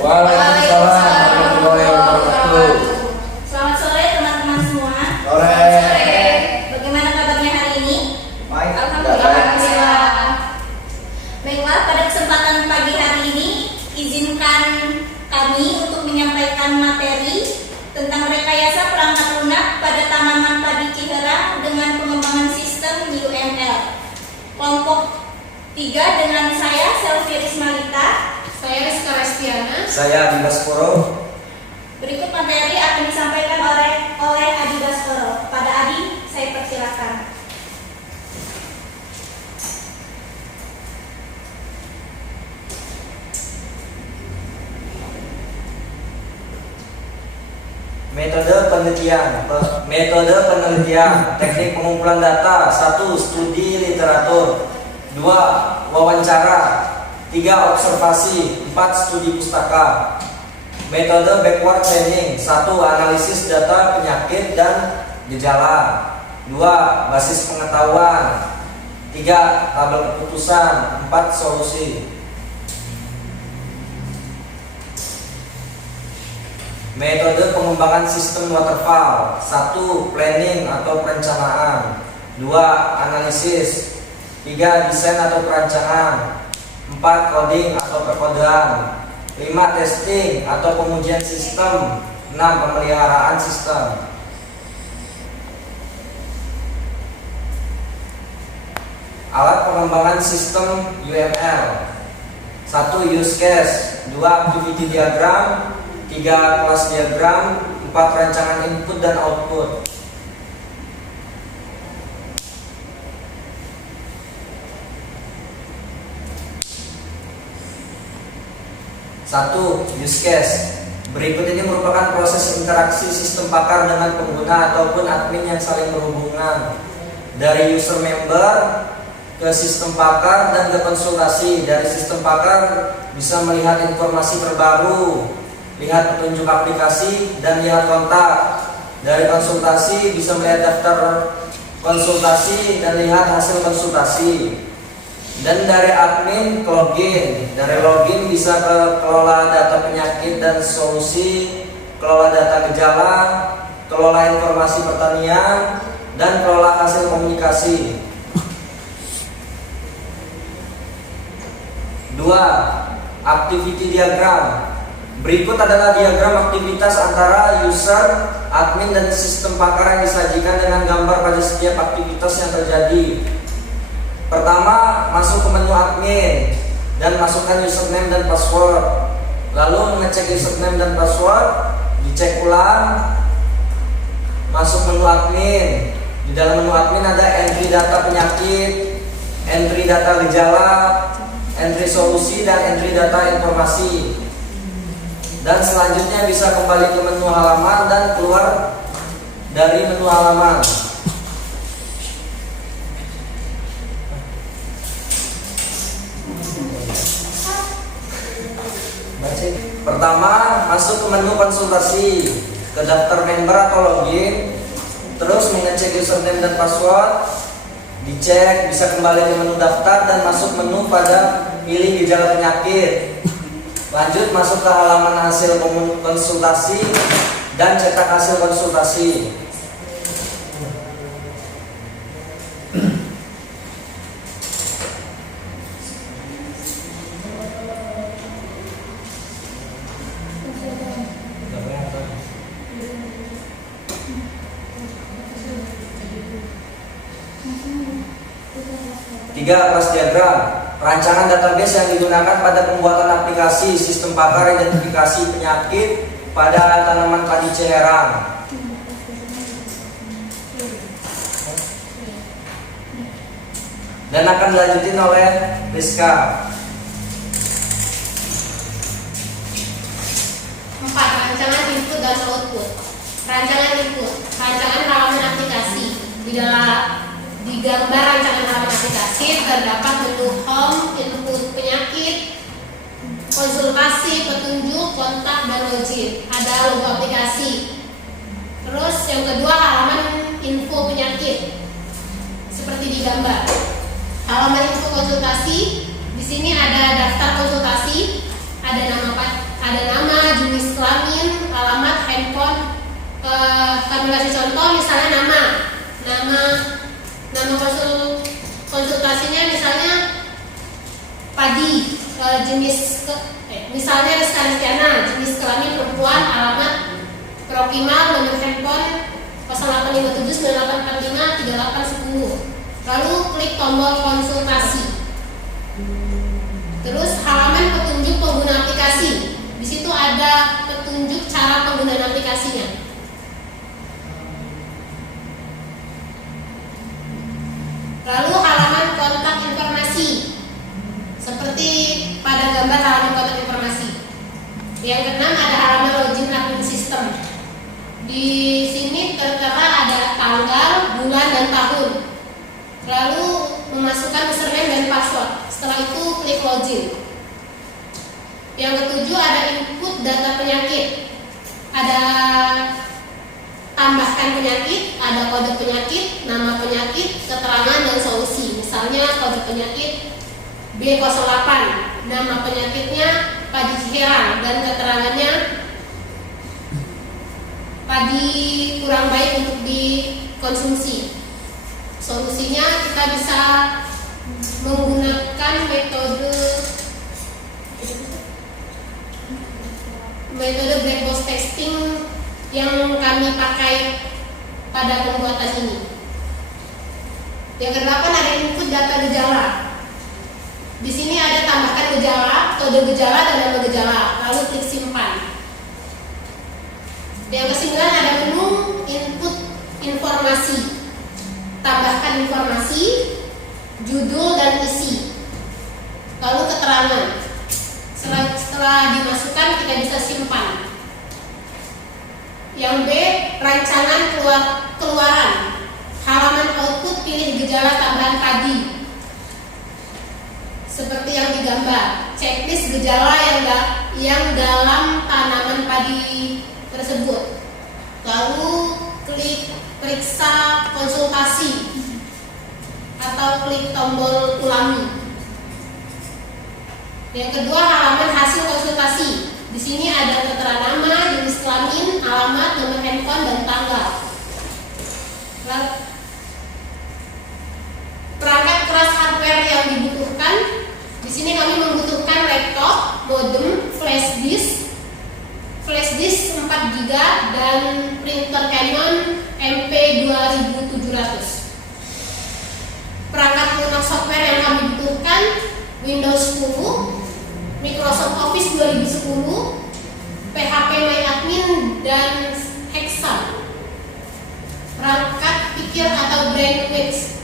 Waalaikumsalam warahmatullahi wabarakatuh. Selamat sore teman-teman semua. Sore. Bagaimana kabarnya hari ini? Baik. Alhamdulillah. Baiklah, pada kesempatan pagi hari ini izinkan kami untuk menyampaikan materi tentang rekayasa perangkat lunak pada tanaman padi Ciherang dengan pengembangan sistem UML. Kelompok 3 dengan saya Selvi Rismalita. Saya Rizka Restiana. Saya Adi Baskoro. Berikut materi akan disampaikan oleh Adi Baskoro. Pada Adi, saya persilakan. Metode penelitian, teknik pengumpulan data. 1. Studi literatur. 2. Wawancara. 3. Observasi. 4. Studi pustaka. Metode backward chaining. 1. Analisis data penyakit dan gejala. 2. Basis pengetahuan. 3. Tabel keputusan. 4. Solusi. Metode pengembangan sistem waterfall. 1. Planning atau perencanaan. 2. Analisis. 3. Desain atau perancangan. 4. Coding atau perkodean. 5. Testing atau pengujian sistem. 6. Pemeliharaan sistem. Alat pengembangan sistem UML. 1. Use case. 2. Activity diagram. 3. Kelas diagram. 4. Rancangan input dan output. Satu, use case. Berikut ini merupakan proses interaksi sistem pakar dengan pengguna ataupun admin yang saling berhubungan. Dari user member ke sistem pakar dan ke konsultasi. Dari sistem pakar bisa melihat informasi terbaru, lihat petunjuk aplikasi, dan lihat kontak. Dari konsultasi bisa melihat daftar konsultasi dan lihat hasil konsultasi. Dan dari admin ke login. Dari login bisa ke kelola data penyakit dan solusi, kelola data gejala, kelola informasi pertanian, dan kelola hasil komunikasi. 2. Activity diagram. Berikut adalah diagram aktivitas antara user, admin, dan sistem pakar yang disajikan dengan gambar pada setiap aktivitas yang terjadi. Pertama, masuk ke menu admin dan masukkan username dan password. Lalu mengecek username dan password, dicek ulang. Masuk menu admin. Di dalam menu admin ada entry data penyakit, entry data gejala, entry solusi, dan entry data informasi. Dan selanjutnya bisa kembali ke menu halaman dan keluar dari menu halaman. Pertama, masuk ke menu konsultasi, ke daftar member atau login, terus mengecek username dan password, dicek, bisa kembali ke menu daftar dan masuk menu pada pilih gejala penyakit. Lanjut masuk ke halaman hasil konsultasi dan cetak hasil konsultasi. Tiga, kelas diagram. Rancangan database yang digunakan pada pembuatan aplikasi sistem pakar identifikasi penyakit pada tanaman padi Ciherang. Dan akan dilanjutin oleh Rizka. 4. Rancangan input dan output. Rancangan input, rancangan halaman aplikasi. Di gambar rancangan halaman aplikasi terdapat menu home, input penyakit, konsultasi, petunjuk, kontak, dan login. Ada logo aplikasi. Terus yang kedua halaman info penyakit seperti di gambar. Halaman info konsultasi, di sini ada daftar konsultasi, ada nama padi misalnya Rizka Ristiana, jenis kelamin perempuan, alamat Prokimal, nomor handphone 085798453810. Lalu klik tombol konsultasi. Terus halaman petunjuk pengguna aplikasi. Di situ ada petunjuk cara penggunaan aplikasinya. Lalu halaman kontak informasi. Seperti pada gambar halaman kontak informasi. Yang keenam ada halaman login admin sistem. Di sini tertera ada tanggal, bulan, dan tahun. Lalu memasukkan username dan password. Setelah itu klik login. Yang ketujuh ada input data penyakit. Ada tambahkan penyakit, ada kode penyakit, nama penyakit, keterangan, dan solusi. Misalnya kode penyakit B08, nama penyakitnya padi Ciherang, dan keterangannya padi kurang baik untuk dikonsumsi. Solusinya kita bisa menggunakan metode black box testing yang kami pakai pada pembuatan ini. Yang kedelapan ada input data gejala. Di sini ada tambahkan gejala, kode gejala, dan nama gejala. Lalu klik simpan. Yang kesembilan ada menu input informasi. Tambahkan informasi, judul, dan isi. Lalu keterangan. Setelah dimasukkan kita bisa simpan. Yang B, rancangan keluaran. Halaman output pilih gejala tambahan padi. Seperti yang digambar, checklist gejala yang dalam tanaman padi tersebut. Lalu klik periksa konsultasi atau klik tombol ulangi. Yang kedua, halaman hasil konsultasi. Di sini ada tertera nama, jenis kelamin, alamat, nomor handphone, dan tanggal. Perangkat keras hardware yang dibutuhkan. Di sini kami membutuhkan laptop, modem, flash disk 4 GB, dan printer Canon MP2700. Perangkat lunak software yang kami butuhkan Windows 10, Microsoft Office 2010, PHP MyAdmin, dan Excel. Perangkat pikir atau brainwave.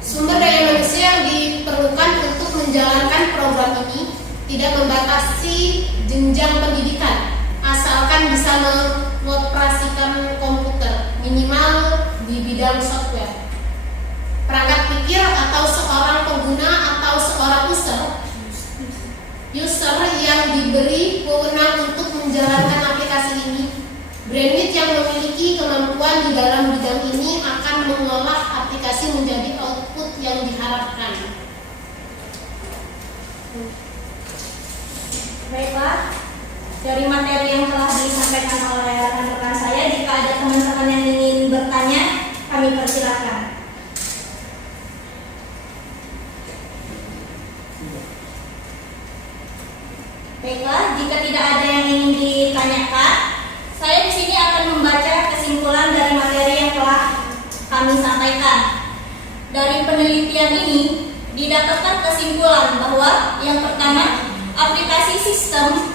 Sumber daya manusia yang diperlukan untuk menjalankan program ini tidak membatasi jenjang pendidikan, asalkan bisa mengoperasikan komputer minimal di bidang software. Perangkat pikir atau seorang pengguna atau seorang user yang diberi wewenang untuk menjalankan aplikasi ini. Brainwave yang memiliki kemampuan di dalam bidang ini akan mengolah aplikasi menjadi output yang diharapkan. Baiklah, dari materi yang telah disampaikan oleh rekan-rekan saya, jika ada teman-teman yang ingin bertanya, kami persilakan. Baiklah, jika tidak ada yang ingin ditanyakan, saya di sini akan membaca kesimpulan dari materi yang telah kami sampaikan. Dari penelitian ini didapatkan kesimpulan bahwa yang pertama, aplikasi sistem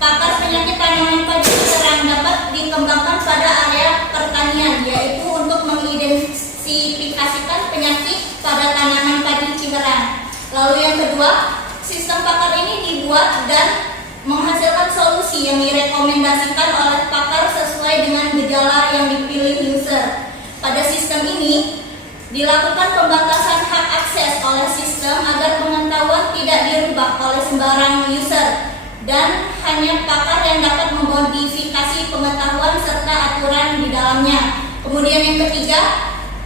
pakar penyakit tanaman padi Ciherang dapat dikembangkan pada area pertanian, yaitu untuk mengidentifikasikan penyakit pada tanaman padi Ciherang. Lalu yang kedua, sistem pakar ini dibuat dan menghasilkan solusi yang direkomendasikan oleh pakar sesuai dengan gejala yang dipilih user. Pada sistem ini dilakukan pembatasan hak akses oleh sistem agar pengetahuan tidak dirubah oleh sembarang user, dan hanya pakar yang dapat memodifikasi pengetahuan serta aturan di dalamnya. Kemudian yang ketiga,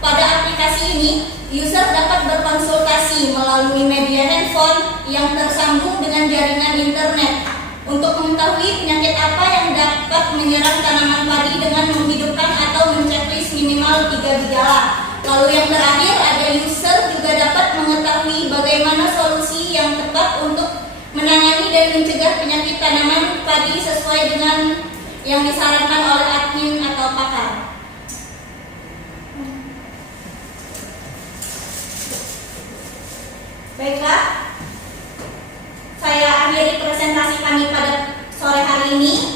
pada aplikasi ini user dapat berkonsultasi melalui media handphone yang tersambung dengan jaringan internet untuk mengetahui penyakit apa yang dapat menyerang tanaman padi dengan menghidupkan atau menceklis minimal 3 gejala. Lalu yang terakhir, ada user juga dapat mengetahui bagaimana solusi yang tepat dan mencegah penyakit tanaman padi sesuai dengan yang disarankan oleh admin atau pakar. Baiklah, saya akhiri presentasi kami pada sore hari ini.